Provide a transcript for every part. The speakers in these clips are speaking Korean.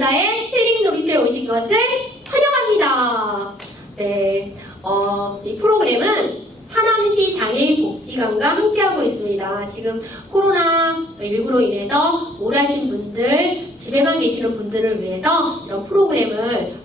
강사의 힐링 놀이터에 오신 것을 환영합니다. 네, 어, 이 프로그램은 하남시 장애인 복지관과 함께하고 있습니다. 지금 코로나19로 인해서 우울하신 분들, 집에만 계시는 분들을 위해서 이런 프로그램을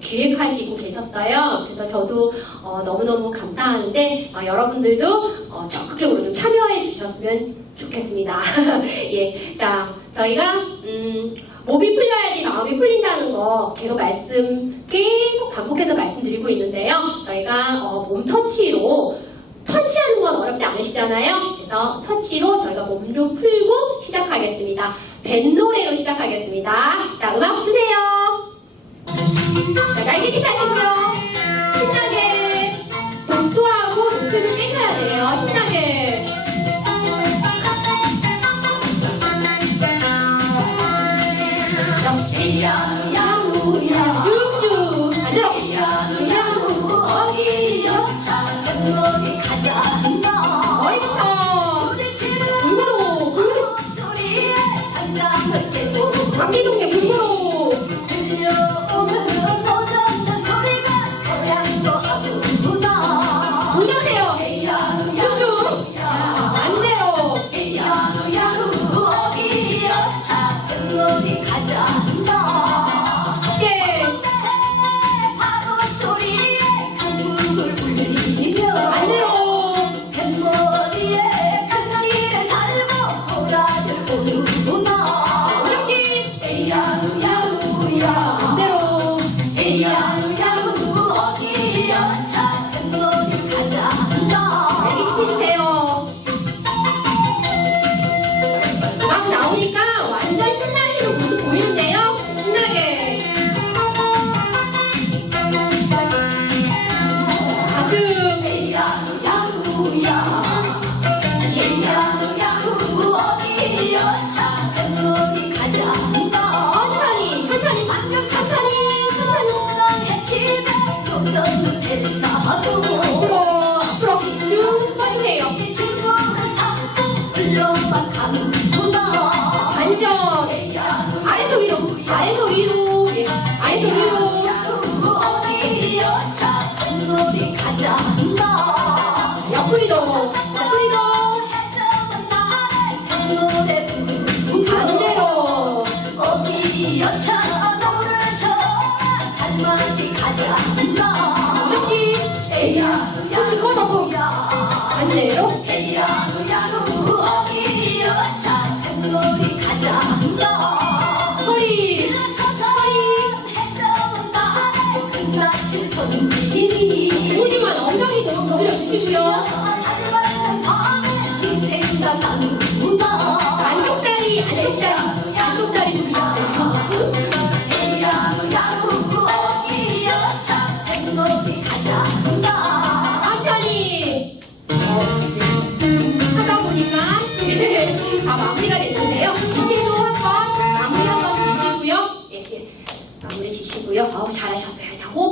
기획하시고 계셨어요. 그래서 저도 어, 너무너무 감사하는데 어, 여러분들도 어, 적극적으로 좀 참여해 주셨으면 좋겠습니다. 예, 자 저희가 음, 몸이 풀려야지 마음이 풀린다는 거 계속 말씀 계속 반복해서 말씀드리고 있는데요. 저희가 어, 몸 터치로 터치하는 건 어렵지 않으시잖아요. 그래서 터치로 저희가 몸 좀 풀고 시작하겠습니다. 뱃노래로 시작하겠습니다. 자, 음악 주세요. 자, 날개짓 하시고요. 신나게 독도하고 반대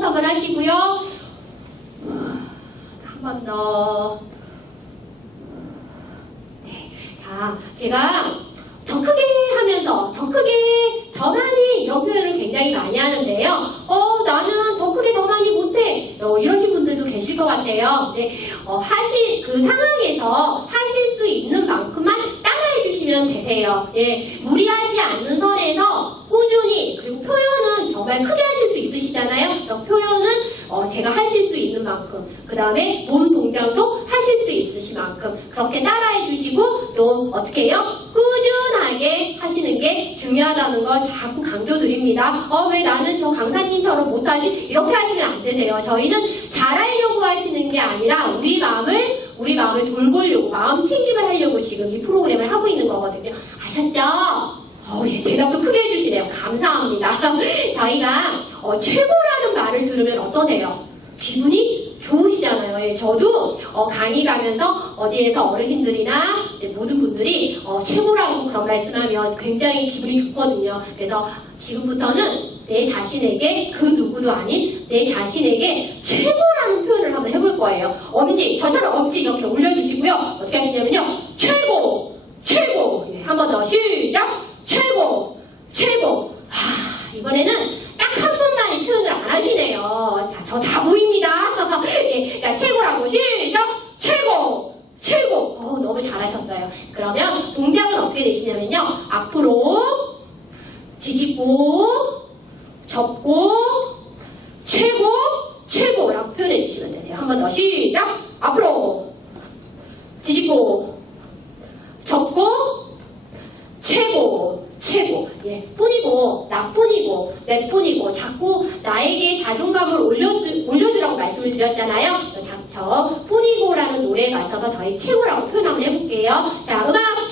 호흡 한번 하시고요. 한 번 더. 네. 자, 제가 더 크게 하면서 더 크게 더 많이 이런 표현을 굉장히 많이 하는데요. 어, 나는 더 크게 더 많이 못해. 어, 이러신 분들도 계실 것 같아요. 네, 어, 하실 그 상황에서 하실 수 있는 만큼만 따라해 주시면 되세요. 예, 무리하지 않는 선에서 꾸준히 그리고 표현은 정말 크게 하실 수 있으시잖아요. 표현은 어, 제가 하실 수 있는 만큼 그 다음에 몸 동작도 하실 수 있으신 만큼 그렇게 따라해 주시고 또 어떻게 해요? 꾸준하게 하시는 게 중요하다는 걸 자꾸 강조드립니다. 어, 왜 나는 저 강사님처럼 못하지? 이렇게 하시면 안 되세요. 저희는 잘하려고 하시는 게 아니라 우리 마음을 우리 마음을 돌보려고 마음 챙김을 하려고 지금 이 프로그램을 하고 있는 거거든요. 아셨죠? 어, 예, 대답도 크게 해주시네요. 감사합니다. 저희가 어, 최고라는 말을 들으면 어떠세요? 기분이 좋으시잖아요. 예, 저도 어, 강의 가면서 어디에서 어르신들이나 모든 분들이 어, 최고라고 그런 말씀하면 굉장히 기분이 좋거든요. 그래서 지금부터는 내 자신에게 그 누구도 아닌 내 자신에게 최고라는 표현을 한번 해볼 거예요. 엄지, 저처럼 엄지 이렇게 올려주시고요. 어떻게 하시냐면요. 최고, 최고. 한 번 더 시작. 최고, 최고. 하, 이번에는 딱 한 번만 이 표현을 안 하시네요. 자, 저 다 보입니다. 예, 자, 최고라고 시작! 최고! 최고! 어, 너무 잘하셨어요. 그러면 동작은 어떻게 되시냐면요. 앞으로 뒤집고 접고 최고 최고라고 표현해 주시면 되세요. 한 번 더 시작! 앞으로 뒤집고 접고 최고 최고 예 뿐이고 나뿐이고 내 뿐이고 자꾸 나에게 자존감을 올려주, 올려주라고 말씀을 드렸잖아요. 자, 저 뿐이고라는 노래에 맞춰서 저희 최고라고 표현 한번 해볼게요. 자 음악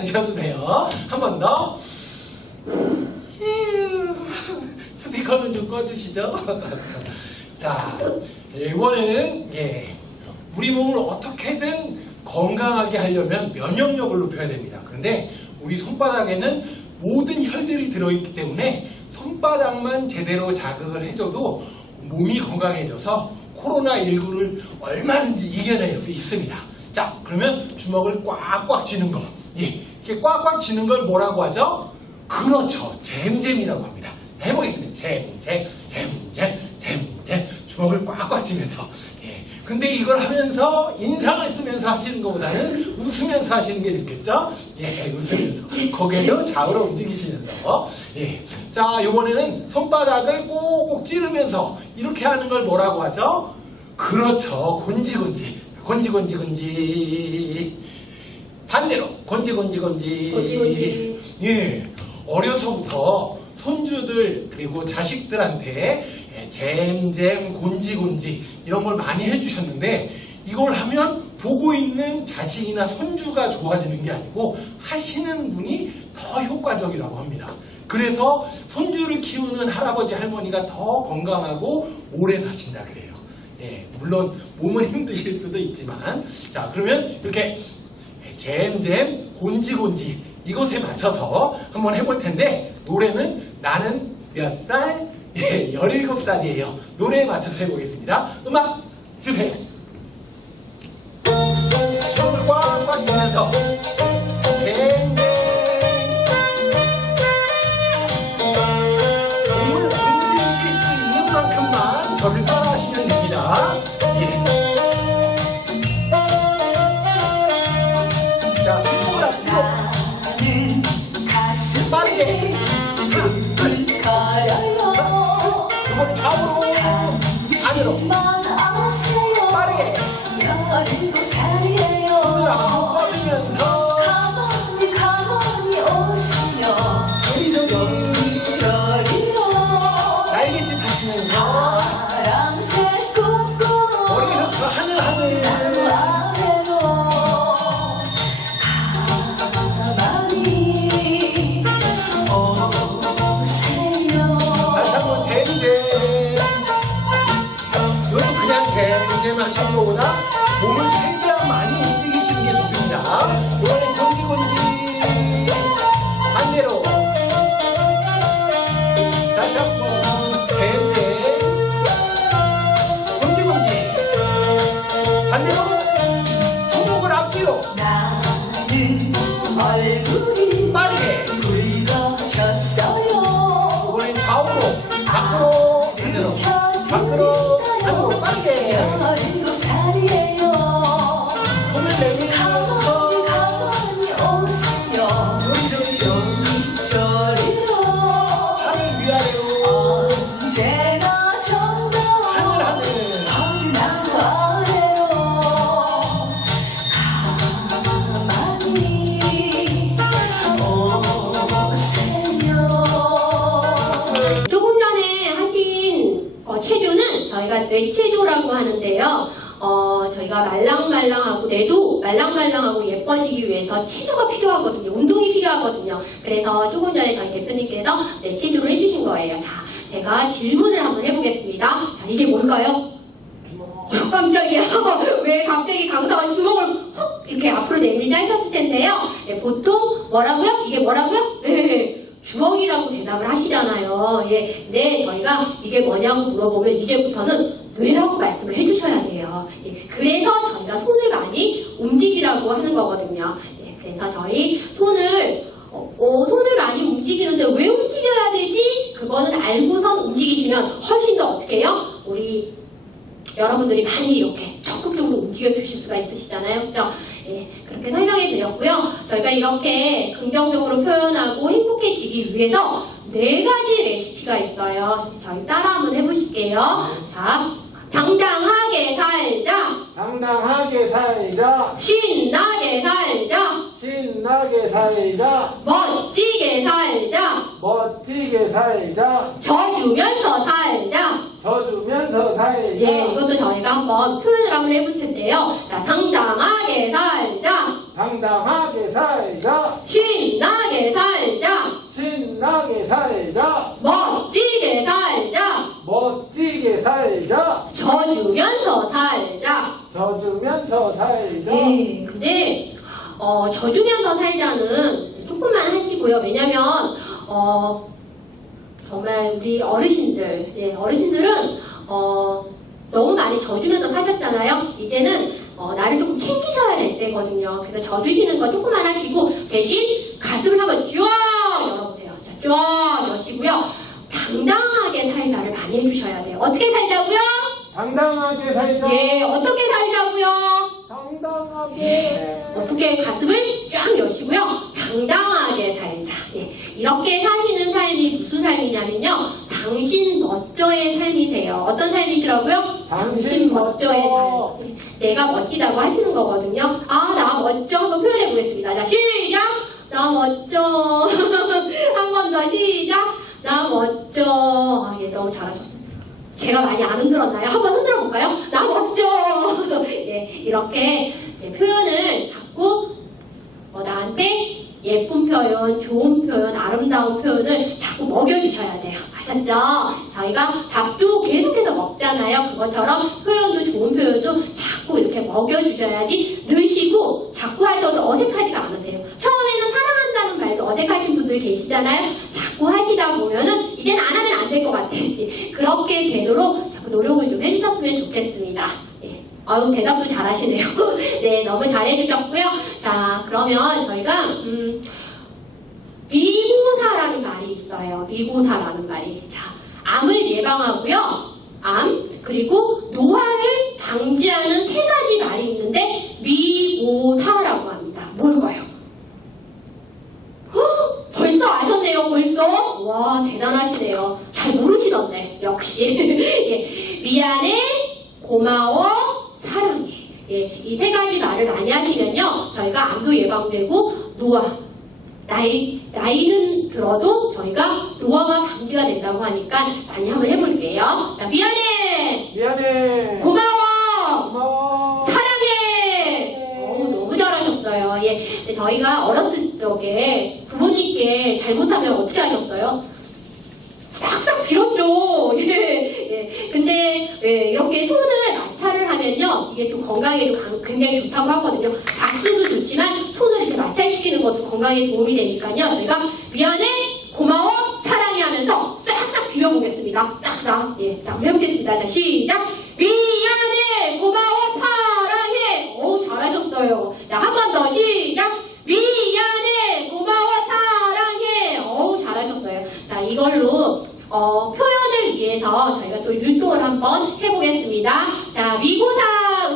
않으셔도 돼요. 한 번 더. 휴. 스피커는 좀 꺼주시죠. 자, 이번에는 예, 우리 몸을 어떻게든 건강하게 하려면 면역력을 높여야 됩니다. 그런데 우리 손바닥에는 모든 혈들이 들어있기 때문에 손바닥만 제대로 자극을 해줘도 몸이 건강해져서 코로나19를 얼마든지 이겨낼 수 있습니다. 자, 그러면 주먹을 꽉꽉 쥐는 거. 예, 이렇게 꽉꽉 쥐는 걸 뭐라고 하죠? 그렇죠. 잼잼이라고 합니다. 해보겠습니다. 잼 잼, 잼 잼, 잼 잼. 주먹을 꽉꽉 쥐면서. 예. 근데 이걸 하면서 인상을 쓰면서 하시는 것보다는 웃으면서 하시는 게 좋겠죠? 예, 웃으면서. 고개도 좌우로 움직이시면서. 예. 자, 요번에는 손바닥을 꼭꼭 찌르면서 이렇게 하는 걸 뭐라고 하죠? 그렇죠. 곤지곤지. 곤지곤지곤지. 반대로 곤지곤지곤지. 곤지곤지. 예. 어려서부터 손주들 그리고 자식들한테 예, 잼잼 곤지 곤지 이런 걸 많이 해주셨는데 이걸 하면 보고 있는 자식이나 손주가 좋아지는 게 아니고 하시는 분이 더 효과적이라고 합니다. 그래서 손주를 키우는 할아버지 할머니가 더 건강하고 오래 사신다 그래요. 예, 물론 몸은 힘드실 수도 있지만 자 그러면 이렇게 잼잼 곤지곤지 이것에 맞춰서 한번 해볼 텐데 노래는 나는 몇 살? 예, 17살이에요. 노래에 맞춰서 해보겠습니다. 음악 주세요. 안으로 하시는 것보다 몸을 최대한 많이 움직이시는 게 좋습니다. 이번엔 곤지곤지. 반대로. 다시 한번 저희가 뇌체조라고 하는데요. 어, 저희가 말랑말랑하고 뇌도 말랑말랑하고 예뻐지기 위해서 체조가 필요하거든요. 운동이 필요하거든요. 그래서 조금 전에 저희 대표님께서 뇌체조를 해주신 거예요. 자, 제가 질문을 한번 해보겠습니다. 자, 이게 뭘까요? 깜짝이야. 왜 갑자기 강사가 주먹을 훅 이렇게 앞으로 내밀지 하셨을 텐데요. 예, 보통 뭐라고요? 이게 뭐라고요? 예, 주먹이라고 대답을 하시잖아요. 예, 네, 저희가 이게 뭐냐고 물어보면 이제부터는 뇌라고 말씀을 해주셔야 돼요. 예, 그래서 저희가 손을 많이 움직이라고 하는 거거든요. 예, 그래서 저희 손을 어, 어, 손을 많이 움직이는데 왜 움직여야 되지? 그거는 알고선 움직이시면 훨씬 더 어떻게 해요? 우리 여러분들이 많이 이렇게 적극적으로 움직여 주실 수가 있으시잖아요. 그죠? 예, 그렇게 설명해 드렸고요. 저희가 이렇게 긍정적으로 표현하고 행복해지기 위해서 네 가지 레시피가 있어요. 저희 따라 한번 해보실게요. 자, 당당하게 살자. 당당하게 살자 신나게 살자. 신나게 살자 멋지게 살자. 멋지게 살자 져주면서 살자. 져주면서 살자 예, 이것도 저희가 한번 표현을 한번 해볼 텐데요. 자, 당당하게 살자. 당당하게 살자 신나게 살자. 신나게 살자 멋지게 살자. 멋지게 살자 져주면서 살자. 져주면서 살자 네, 근데 어, 져주면서 살자는 조금만 하시고요. 왜냐면 어, 정말 우리 어르신들, 예, 어르신들은 어, 너무 많이 져주면서 사셨잖아요. 이제는 어, 나를 조금 챙기셔야 될 때거든요. 그래서 져주시는 거 조금만 하시고 대신 가슴을 한번 쭉 열어보세요. 자, 쭉 여시고요. 당당하게 살자를 많이 해주셔야 돼요. 어떻게 살자고요? 당당하게 살자 예, 어떻게 살자고요? 당당하게 어떻게 가슴을 쫙 여시고요. 당당하게 살자. 예, 이렇게 사시는 삶이 무슨 삶이냐면요. 당신 멋져의 삶이세요. 어떤 삶이시라고요? 당신 멋져의 멋져. 삶. 내가 멋지다고 하시는 거거든요. 아, 나 멋져. 한번 표현해 보겠습니다. 자, 시작! 나 멋져. 한 번 더 시작! 나 멋져. 아, 얘 너무 잘하셨어요. 제가 많이 안 흔들었나요? 한번 흔들어 볼까요? 나 멋져! 예, 이렇게 표현을 예쁜 표현, 좋은 표현, 아름다운 표현을 자꾸 먹여주셔야 돼요. 아셨죠? 저희가 밥도 계속해서 먹잖아요. 그것처럼 표현도 좋은 표현도 자꾸 이렇게 먹여주셔야지 느시고 자꾸 하셔도 어색하지가 않으세요. 처음에는 사랑한다는 말도 어색하신 분들 계시잖아요. 자꾸 하시다 보면은 이젠 안 하면 안 될 것 같아요. 예, 그렇게 되도록 자꾸 노력을 좀 해주셨으면 좋겠습니다. 예. 아유, 대답도 잘하시네요. 네, 너무 잘해주셨고요. 자, 그러면 저희가, 음, 미고사라는 말이 있어요. 미고사라는 말이. 자, 암을 예방하고요. 암, 그리고 노화를 방지하는 세 가지 말이 있는데, 미고사라고 합니다. 뭘까요? 헉, 벌써 아셨네요, 벌써? 와, 대단하시네요. 잘 모르시던데, 역시. 예, 미안해, 고마워. 예, 이 세 가지 말을 많이 하시면요, 저희가 암도 예방되고, 노화, 나이, 나이는 들어도 저희가 노화가 방지가 된다고 하니까 많이 한번 해볼게요. 자, 미안해! 미안해. 고마워! 고마워. 사랑해! 어우, 너무 잘하셨어요. 예. 저희가 어렸을 적에 부모님께 잘못하면 어떻게 하셨어요? 싹싹 빌었죠. 예. 예. 근데 예, 이렇게 손을 하면요. 이게 또 건강에도 강- 굉장히 좋다고 하거든요. 박수도 좋지만 손을 이렇게 마찰시키는 것도 건강에 도움이 되니까요. 저희가 미안해, 고마워, 사랑해 하면서 싹싹 빌어보겠습니다. 싹싹. 예. 자, 해보겠습니다. 자, 시작. 미안해, 고마워, 사랑해. 어우, 잘하셨어요. 자, 한 번 더 시작. 미안해, 고마워, 사랑해. 어우, 잘하셨어요. 자, 이걸로 어, 표현을 위해서 저희가 또 율동을 한번 해보겠습니다. 자, 미고사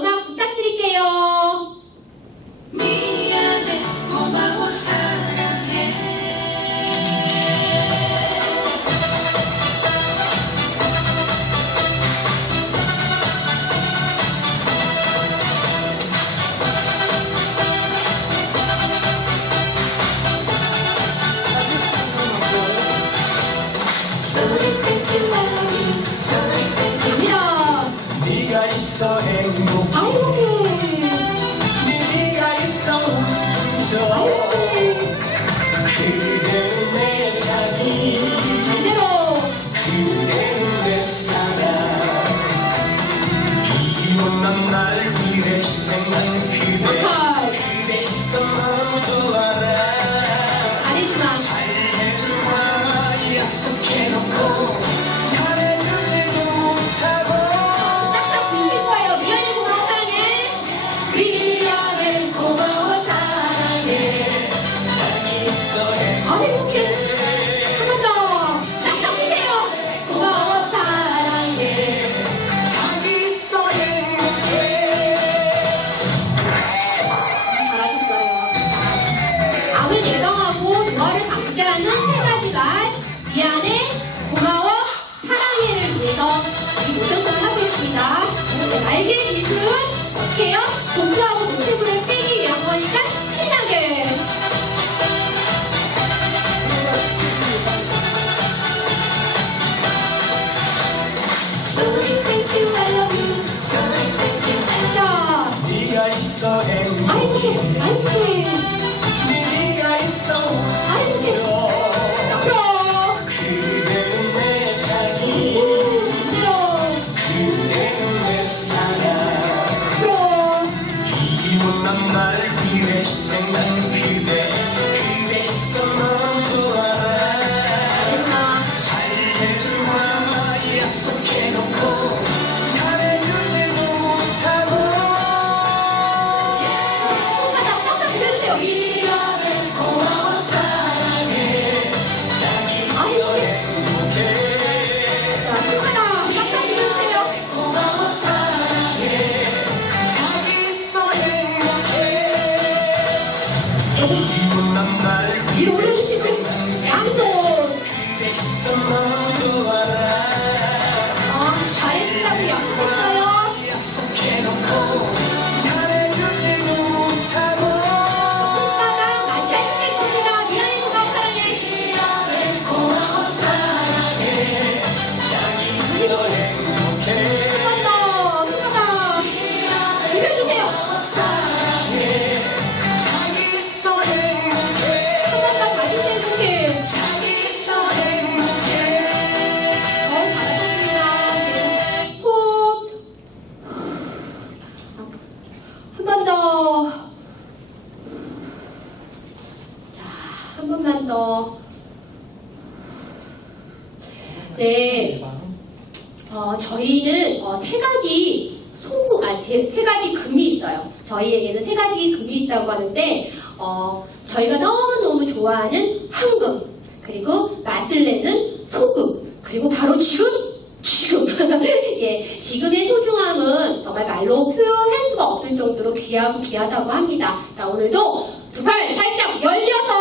날개 어떻게 해요? 동조하고 노트북을 더. 네, 어, 저희는 어, 세 가지 소금, 아, 제, 세 가지 금이 있어요. 저희에게는 세 가지 금이 있다고 하는데 어, 저희가 너무너무 좋아하는 황금, 그리고 맛을 내는 소금, 그리고 바로 지금 지금 예 지금의 소중함은 정말 말로 표현할 수가 없을 정도로 귀하고 귀하다고 합니다. 자 오늘도 두 팔 살짝 열려서